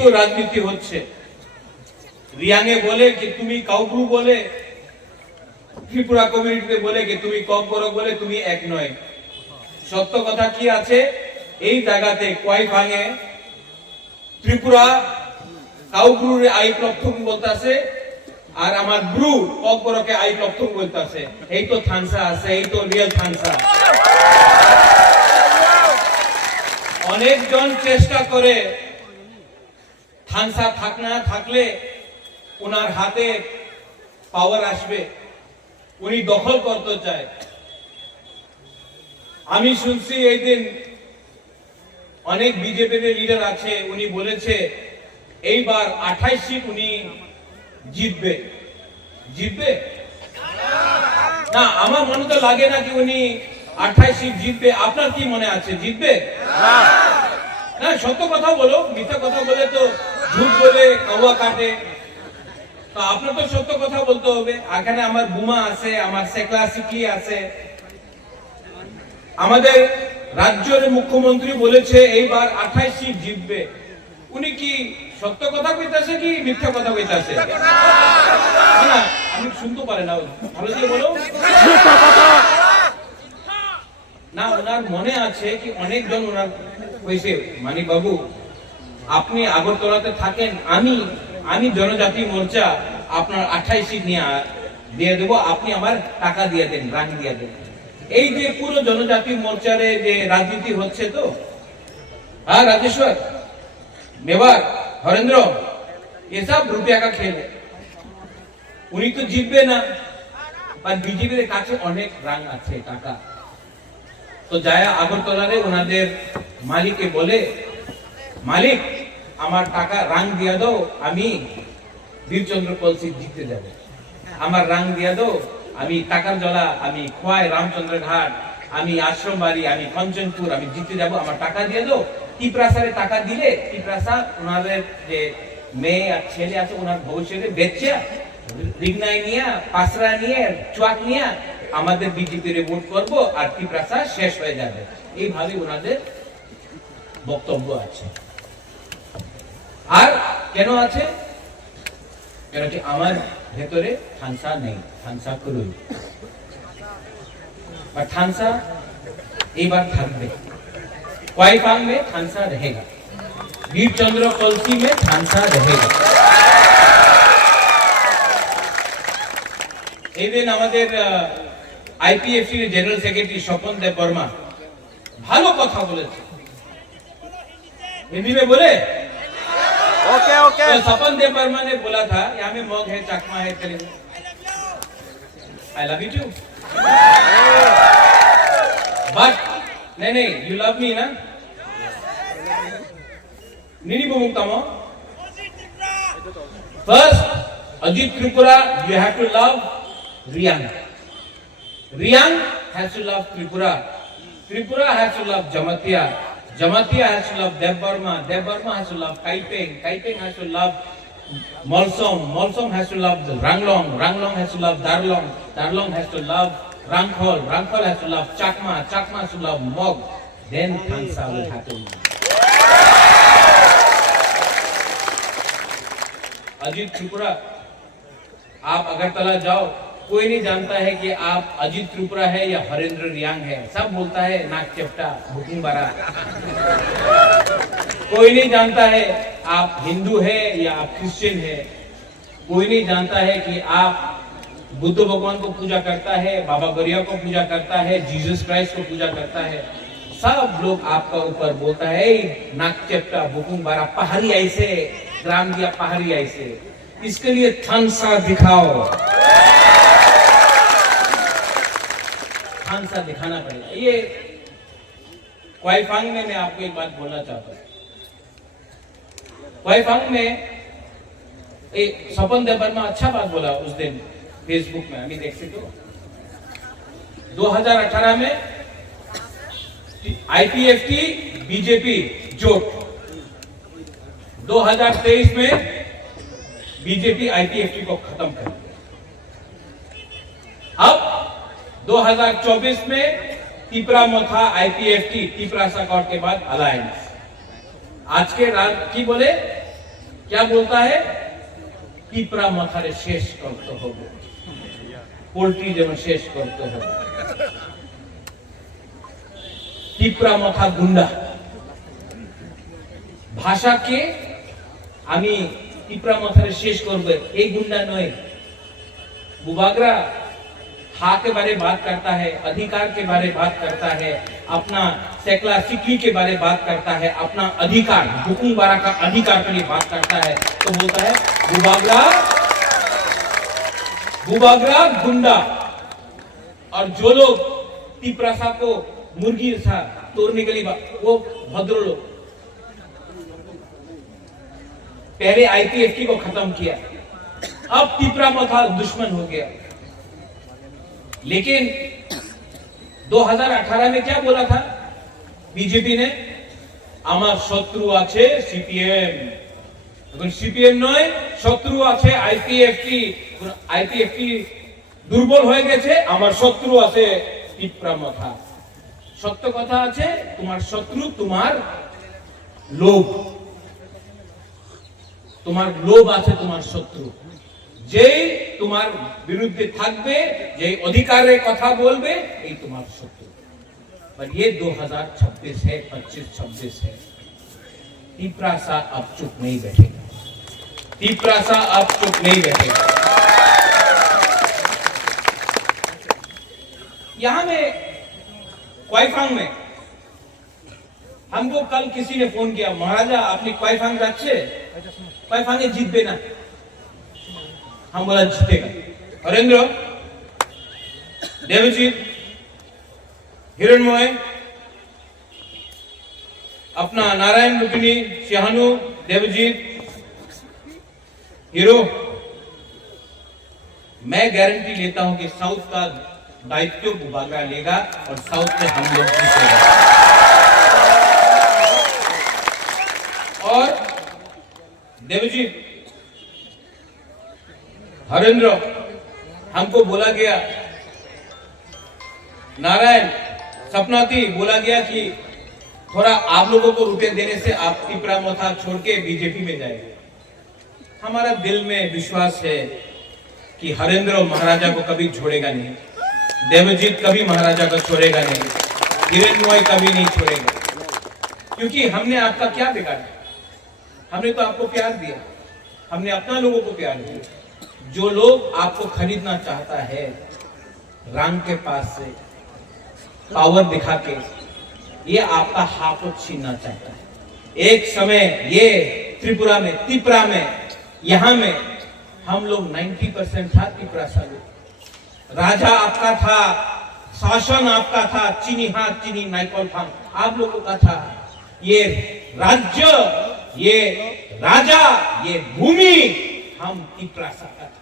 তো রাজনীতি হচ্ছে। রিয়াংয়ে বলে কি তুমি কাউব্রু বলে, ত্রিপুরা কমিউনিটিতে বলে কি তুমি ককবরক বলে তুমি এক নয়। সত্য কথা কি আছে, এই জায়গাতে কোয়াইফাঙে ত্রিপুরা কাউব্রুরে আই প্রথম বলতাছে আর আমার ব্রু ককবরকে আই প্রথম বলতাছে। এই তো থানসা আছে, এই তো রিয়েল থানসা। অনেকজন চেষ্টা করে থানসা থাকলে ওনার হাতে পাওয়ার আসবে, উনি দখল করতে চায়। আমি শুনছি এই দিন অনেক বিজেপির লিডার আছে, উনি বলেছে এইবার 28 সিট উনি জিতবে। জিতবে না, আমার মনে তো লাগে না কি উনি 28 সিট জিতবে। আপনার কি মনে আছে জিতবে? না, সত্য কথা বলো, মিথ্যা কথা বলে তো ঝুট বলে কাওয়া কাটে। তো আপনার তো সত্য কথা বলতে হবে। এখানে আমার বুমা আছে, আমার সেকলা সিকলি আছে। আমাদের রাজ্যের মুখ্যমন্ত্রী বলেছে এইবার 28 সিট জিতবে। উনি কি সত্য কথা কইতাছে কি মিথ্যা কথা কইতাছে? না, আমি শুনতে পারে না, ভালো দিয়ে বলো না। ওনার মনে আছে কি অনেকজন ওনার কইছে মানিক বাবু আপনি আগরতলাতে থাকেন, আমি জনজাতি মোর্চা আপনার 28 সিট নিয়ে দিয়ে দেবো, আপনি আমার টাকা দিয়ে দেন, রাং দিয়ে দেন। এই যে পুরো জনজাতি মোর্চারে যে রাজনীতি হচ্ছে, তো हाँ राजेश्वर मेवाड़ हरेंद्र ये सब रुपया का खेल है। उन्हीं तो जीतबे ना, पर बीजेपी काছে অনেক রাং আছে, টাকা। তো যায় আগরতলারে ওনাদের মালিককে বলে মালিক আমার টাকা রাং দিয়া দাও, আমি বীরচন্দ্র কলসি জিতে যাব। আমার রাং দিয়া দাও, আমি টাকার জলা, আমি খোয়াই রামচন্দ্র ঘাট, আমি আশ্রম বাড়ি, আমি কঞ্চনপুর, আমি জিতে যাব, আমার টাকা দিয়ে দাও। টিপ্রাসারে টাকা দিলে টিপ্রাসা ওনাদের যে মেয়ে আর ছেলে আছে ওনার ভবিষ্যতে বেচে রিগনাই নিয়ে পাসরা নিয়ে চুয়াক নিয়ে আমাদের বিজেপির ভোট করব আর টিপ্রাসা শেষ হয়ে যাবে। এইভাবে ওনাদের বক্তব্য আছে। আর কেন আছে? কেন কি আমার ভেতরে থানসা নেই, থানসা করুই। বা থানসা এইবার থাকবে। कोआईफांग में थानसा रहेगा, वीरचंद्र कलसी में थानसा रहेगा। এই দিন আমাদের আইপিএফসি জেনারেল সেক্রেটারি স্বপন দেব বর্মা ভালো কথা বলেছে। हिंदी में बोले? Okay okay. तो स्वपन देव वर्मा ने बोला था यहाँ में मग है, चकमा है, Telugu. I love you too. But नहीं, you love me ना? नहीं बोलता हूँ। First, Ajit Tripura, you have to love Riang. Riang has to love Tripura. Tripura has to love Jamatia. Jamatia has to love Dev Burma. Dev Burma has to love Kaipeng. Kaipeng has to love Molsom. Molsom has to love Ranglong. Ranglong has to love Darlong. Darlong has to love Rangkhol. Rangkhol has to love Chakma. Chakma has to love Mog. Then Thansa will happen. Ajit Tripura, आप अगरतला जाओ, कोई नहीं जानता है कि आप अजीत त्रिपुरा है या हरेंद्र रियांग है। सब बोलता है नाक चपटा, बुकिंग बारा। कोई नहीं जानता है आप हिंदू है या आप क्रिश्चियन है। कोई नहीं जानता है कि आप बुद्ध भगवान को पूजा करता है, बाबा गरिया को पूजा करता है, जीसस क्राइस्ट को पूजा करता है। सब लोग आपका ऊपर बोलता है नाक चपटा, बुकिंग बारा, पहाड़ी ऐसे ग्राम दिया, पहाड़ी ऐसे। इसके लिए थानसा दिखाओ, थानसा दिखाना पड़ेगा। ये कोआईफांग में मैं आपको एक बात बोलना चाहता हूँ। कोआईफांग में स्वपन देव वर्मा अच्छा बात बोला उस दिन फेसबुक में, अभी देख सकते हो। 2018 में आईपीएफटी बीजेपी जोट, 2023 में बीजेपी आईपीएफटी को खत्म कर दिया। अब 2024 में तिपरा मोथा आईपीएफटी, तिपरा साकॉट के बाद अलायंस। आज के रात की बोले क्या बोलता है? पिपरा माथारे शेष करते হবে, পোল্ট্রি যেন শেষ করতে হবে। পিপরা মাথা গুন্ডা ভাষাকে আমি পিপরা মাথারে শেষ করব, এই গুন্ডা নয়। बुबागरा हा के बारे बात करता है, अधिकार के बारे बात करता है, अपना सेकला सिकली के बारे बात करता है, अपना अधिकार हुकुम बारा का अधिकार के लिए बात करता है, तो बोलता है बुबागरा बुबागरा गुंडा। और जो लोग पिपरासा को मुर्गी सा तोड़ने के लिए वो भद्र लोग, पहले आईपीएफटी को खत्म किया, अब पिपरा मथा दुश्मन हो गया। लेकिन 2018 में क्या बोला था बीजेपी ने? আমার শত্রু আছে সিপিএম। এখন সিপিএম নয়, শত্রু আছে আইপিএফটি। আইপিএফটি দুর্বল হয়ে গেছে, আমার শত্রু আছে পিপরা মাথা। সত্য কথা আছে, তোমার শত্রু তোমার লোভ, তোমার লোভ আছে তোমার শত্রু। যেই তোমার বিরুদ্ধে থাকবে, যেই অধিকারের কথা বলবে, এই তোমার শত্রু। पर ये 2026 है, 25-26 है। पिपरासा अब चुप नहीं बैठेगा, पिपरासा अब चुप नहीं बैठेगा। यहां में क्वाइफांग में हमको कल किसी ने फोन किया, महाराजा अपनी क्वाइफांग যাচ্ছে, क्वाइफांगे जीतबे ना। हम बोला जीतेगा। हरेंद्र, देवजीत, हिरणमय, अपना नारायण रुक्मिणी, शाहनु, देवजीत, हीरो, मैं गारंटी लेता हूं कि साउथ का दायित्व बुबागरा लेगा और साउथ में हम लोग जीतेंगे। और देवजीत, हरेंद्र, हमको बोला गया, नारायण, सपना थी, बोला गया कि थोड़ा आप लोगों को रुपए देने से आप पिपरा माथा छोड़ के बीजेपी में जाएंगे। हमारा दिल में विश्वास है कि हरेंद्र महाराजा को कभी छोड़ेगा नहीं, देवजीत कभी महाराजा को छोड़ेगा नहीं, हिरणमय कभी नहीं छोड़ेगा। क्योंकि हमने आपका क्या बिगाड़ा? हमने तो आपको प्यार दिया, हमने अपना लोगों को प्यार दिया। जो लोग आपको खरीदना चाहता है रंग के पास से, पावर दिखा के, ये आपका हाथ छीनना चाहता है। एक समय ये त्रिपुरा में, तिपरा में, यहां में हम लोग 90% था तिपरासा लोग। राजा आपका था, शासन आपका था, चीनी हाथ चीनी नाइकल था, आप लोगों का था। ये राज्य, ये राजा, ये भूमि हम तिपरासा का था।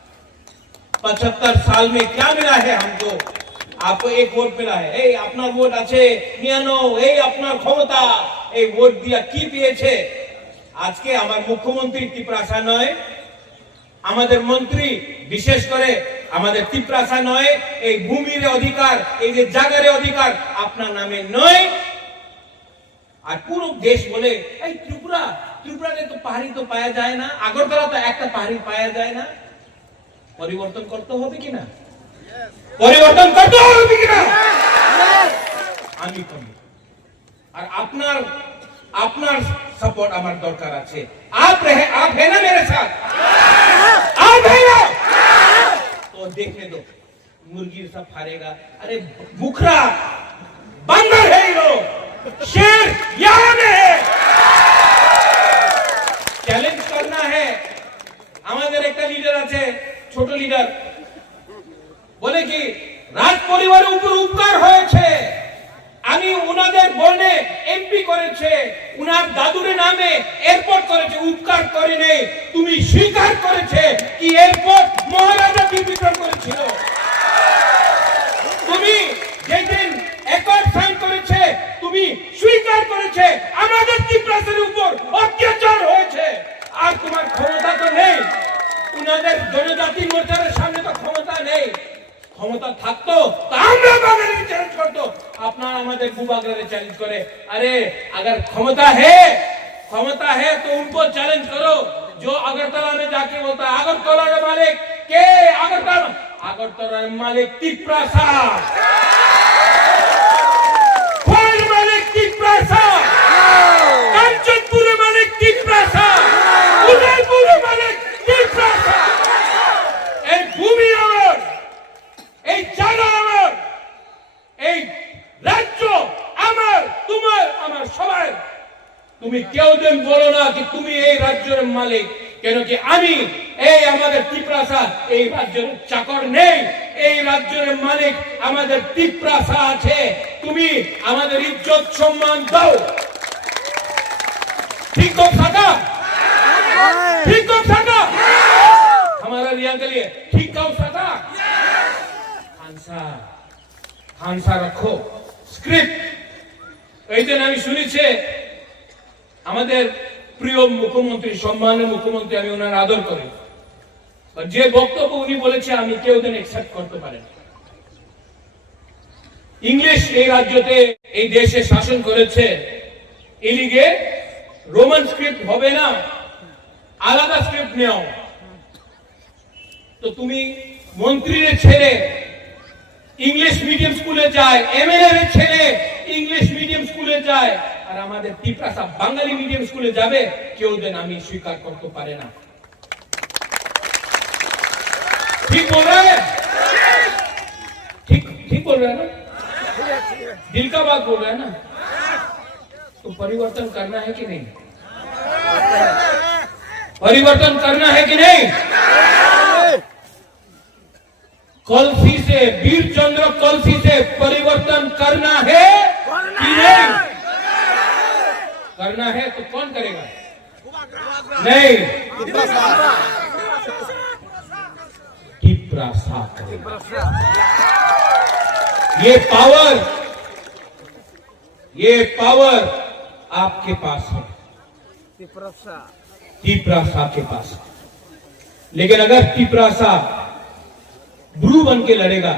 75 साल में क्या मिला है हमको? आपको एक वोट मिला है, এই আপনার ভোট আছে নিয়ানো, এই আপনার ক্ষমতা, এই ভোট দিয়া কি পেয়েছে? আজকে আমার মুখ্যমন্ত্রী তিপ্রাসা নয়, আমাদের মন্ত্রী বিশেষ করে আমাদের তিপ্রাসা নয়, এই ভূমির অধিকার, এই যে জায়গার অধিকার আপনার নামে নয়। আর পুরো দেশ বলে এই ত্রিপুরা, ত্রিপুরাতে তো পাহাড়ি তো পাওয়া যায় না, আগরতলা তো একটা পাহাড়ি পাওয়া যায় না। পরিবর্তন করতে হবে কিনা? পরিবর্তন করতে হবে কিনা? আমি করি। আর আপনার আপনার সাপোর্ট আমার দরকার আছে। आप है ना मेरे साथ? आप है ना? तो देखने दो, मुर्गी सब हारेगा। अरे बुखरा बंदर है ये लोग, शेर यहाँ में है। চ্যালেঞ্জ करना है। আমাদের একটা লিডার আছে, ছোট লিডার, বলে কি রাজ পরিবারের উপর উপকার হয়েছে, আমি উনাদের বনে এমপি করেছে, উনার দাদুর নামে এয়ারপোর্ট করেছে, উপকার করে নেই। তুমি স্বীকার করেছে কি এয়ারপোর্ট মহারাজা বিতরণ করেছিল। তুমি যেদিন একর সাইন করেছে, তুমি স্বীকার করেছে আমাদের ত্রিপুরার উপর অত্যাচার হয়েছে। আর তোমার ক্ষমতা তো নেই, উনাদের জনজাতি মোর্চার সামনে তো ক্ষমতা নেই। ক্ষমতা থাকতো তো আমরা বাঙালিকে চ্যালেঞ্জ করতো, আপনারা আমাদের বুবাগরাকে চ্যালেঞ্জ করে। अरे अगर क्षमता है तो उनको चैलेंज करो। जो अगरतला में जाके बोलता है अगरतला का मालिक के अगरतला मालिक तिप्रासा मालिक तिप्रासा कांचनपुर मालिक तिप्रासा उदयपुर मालिक तिप्रासा এই ভূমি আমার এই জায়গা আমার এই রাজ্য আমার তোমার আমার সবাই তুমি কেউ দিন বলো না যে তুমি এই রাজ্যের মালিক কেন কি আমি এই আমাদের ত্রিপ্রাসা এই রাজ্যের চাকর নেই এই রাজ্যের মালিক আমাদের ত্রিপ্রাসা আছে তুমি আমাদের ইজ্জত সম্মান দাও ठीक हो सका हमारा रिया के लिए ठीक हो सका हांसा रखो स्क्रिप्ट এই দিন আমি শুনেছি আমাদের প্রিয় মুখ্যমন্ত্রী সম্মানীয় মুখ্যমন্ত্রী আমি ওনার আদর করি যে বক্তব্য উনি বলেছে আমি কেউ দিন অ্যাকসেপ্ট করতে পারি না ইংলিশ এই রাজ্যতে এই দেশে শাসন করেছে এলিগে রোমান স্ক্রিপ্ট হবে না আলাদা স্ক্রিপ্ট নাও তো তুমি মন্ত্রীর ছেলে ইংলিশ মিডিয়াম স্কুলে যায় এমএলএ এর ছেলে ইংলিশ মিডিয়াম স্কুলে যায় আর আমাদের ত্রিপ্রাসা বাঙালি মিডিয়াম স্কুলে যাবে কেউ দেন আমি স্বীকার করতে পারে না ঠিক বল रहा है ठीक बोल रहा है ना दिल का बात बोल रहा है ना तो परिवर्तन करना है कि नहीं परिवर्तन करना है कि नहीं कलसी से वीर चंद्र कलसी से परिवर्तन करना है कि नहीं करना है तो कौन करेगा नहीं टिप्रासा करेगा ये पावर आपके पास है टिप्रासा के पास है लेकिन अगर टिप्रासा ब्रू बन के लड़ेगा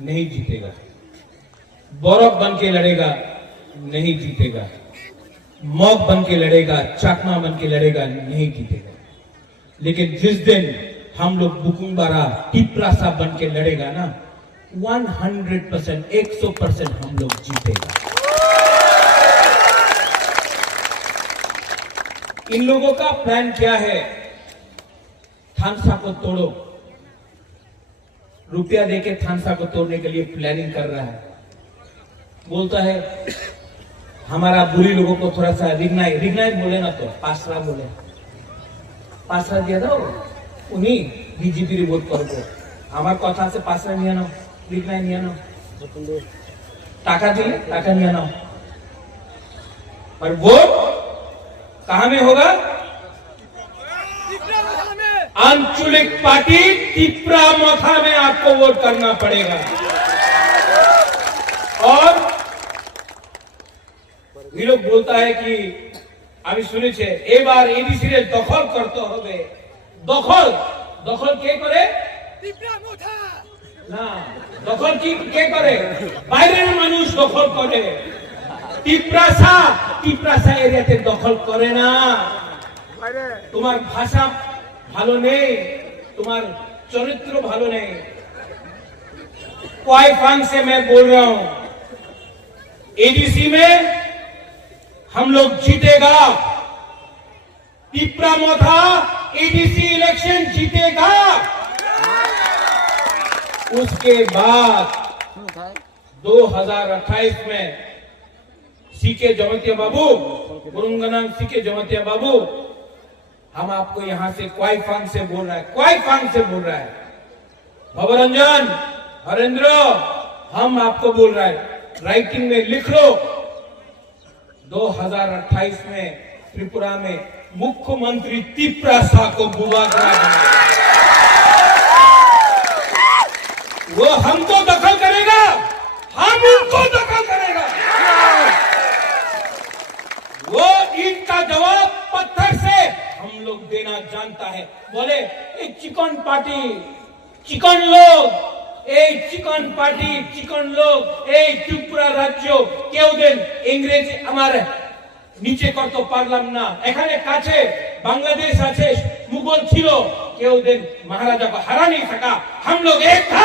नहीं जीतेगा बौरव बन के लड़ेगा नहीं जीतेगा मॉक बन के लड़ेगा चकमा बन के लड़ेगा नहीं जीतेगा लेकिन जिस दिन हम लोग बुकुंबारा टिप्रासा बन के लड़ेगा ना 100% 100% हम लोग जीतेगा इन लोगों का प्लान क्या है थानसा को तोड़ो रुपया देके थानसा को तोड़ने के लिए प्लानिंग कर रहा है बोलता है हमारा बुरी लोगों को थोड़ा सा रिग्नाइट बोले ना तो पासरा बोले पासरा दिया दो उन्हीं बीजेपी रिपोर्ट करबो আমার কথা আছে পাসরা নিয়ে নাও রিগ্নাইট নিয়ে নাও টাকা দিলে টাকা নিয়ে নাও और वोट कहां में होगा आंचलिक पार्टी तिप्रा मथा में आपको वोट करना पड़ेगा और ये लोग बोलता है कि अभी सुनी छे एक बार एडीसी रे दखल करते होबे दखल के करे तिप्रा मथा ना दखल की के करे বাইরের মানুষ দখল করে টিপ্রাসা এরিয়াতে দখল করে না তোমার ভাষা ভালো নেই তোমার চরিত্র ভালো নেই क्वाइफांग से मैं बोल रहा हूं एडीसी में हम लोग जीतेगा टिप्रा मथा एडीसी इलेक्शन जीतेगा उसके बाद 2028 में सीके जमतिया बाबू गुरुंगनाम सीके जमतिया बाबू हम आपको यहां से क्वाइफांग से बोल रहा है भवरंजन हरेंद्र हम आपको बोल रहा है राइटिंग में लिख लो 2028 में त्रिपुरा में मुख्यमंत्री टिप्रासा को बुआ करा वो हमको दखल करेगा हम उनको दखल करेगा वो इनका जवाब पत्थर से हम लोग देना जानता है बोले एक चिकन पार्टी चिकन लोग এই চিকন পার্টি চিকন লোক এই ত্রিপুরা রাজ্য কেউ দেন ইংরেজি আমার নিচে করতে পারলাম না এখানে কাছে बांग्लादेश আছে मुगल छिलो केउ दिन महाराजा को हरा नहीं सका हम लोग एक था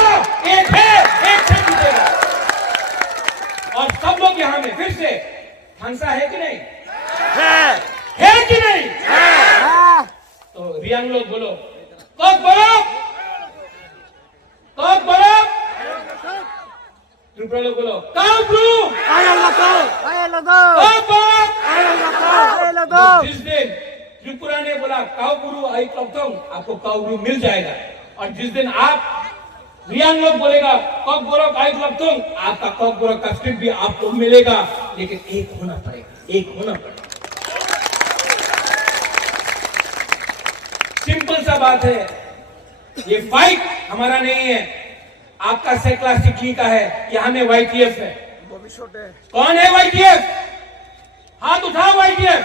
एक है एक से जीतेगा और सब लोग यहाँ में फिर से हंसा है कि नहीं है कि नहीं तो रियांग लोग बोलो कब बोलो त्रिपुरा लोग बोलो काउब्रू जिस दिन त्रिपुरा ने बोला काउब्रू आई क्लॉक्टोंग आपको काउब्रू मिल जाएगा और जिस दिन आप रियांग लोग बोलेगा कब बोलो आई क्लॉक्टोंग आपका कब बोलो का स्क्रिप्ट भी आपको मिलेगा लेकिन एक होना पड़ेगा सिंपल सा बात है ये फाइट हमारा नहीं है आपका सेक्ला सिकली का है यहाँ में YTF है कौन है YTF हाथ उठाओ YTF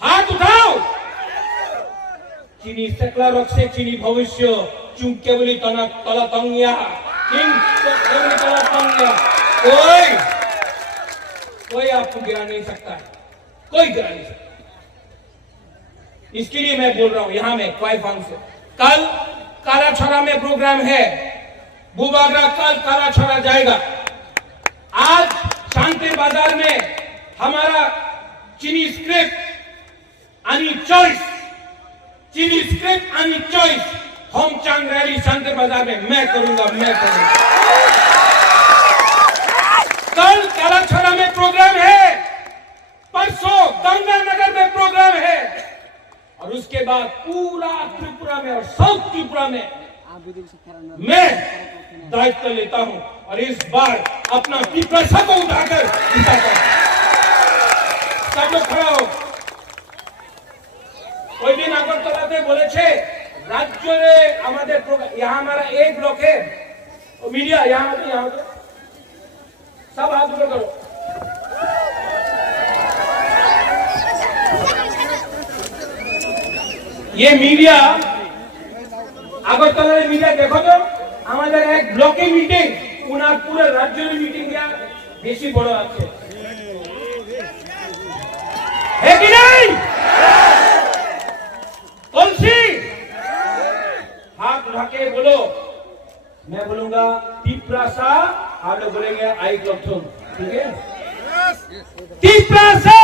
हाथ उठाओ चीनी सेक्ला रक्षे चीनी भविष्य चुंके बोली तना तला तंगिया बोली तला तंगिया कोई आपको गिरा नहीं सकता है कोई गिरा नहीं सकता इसके लिए मैं बोल रहा हूं यहां में क्वाइफांग से कल कालाछोरा में प्रोग्राम है बुबागरा कल कालाछोरा जाएगा आज शांति बाजार में हमारा चीनी स्क्रिप्ट आणि चॉइस होम चांग रैली शांति बाजार में मैं करूंगा कल कालाछोरा में प्रोग्राम है परसों गंगानगर में प्रोग्राम है और उसके बाद पूरा त्रिपुरा में और साउथ त्रिपुरा में मैं दायित्व लेता हूं और इस बार अपना त्रिपुरा को उठाकर जिताता हूं सब लोग खड़ा हो कोई दिन আগরতলাতে বলেছে রাজ্যে আমাদের यहाँ हमारा एक ब्लॉक है मीडिया यहाँ सब हाथ ऊपर करो ये मीडिया আগরতলা मीडिया देखो तो हमारे एक ब्लॉके मीटिंग उनार पूरे राज्य में मीटिंग या बेसी बड़ा আছে है कि नहीं तुलसी हाथ उठा के बोलो मैं बोलूंगा तिप्रासा आप लोग बोलेंगे आई क्लॉक्टोंग ठीक है तिप्रासा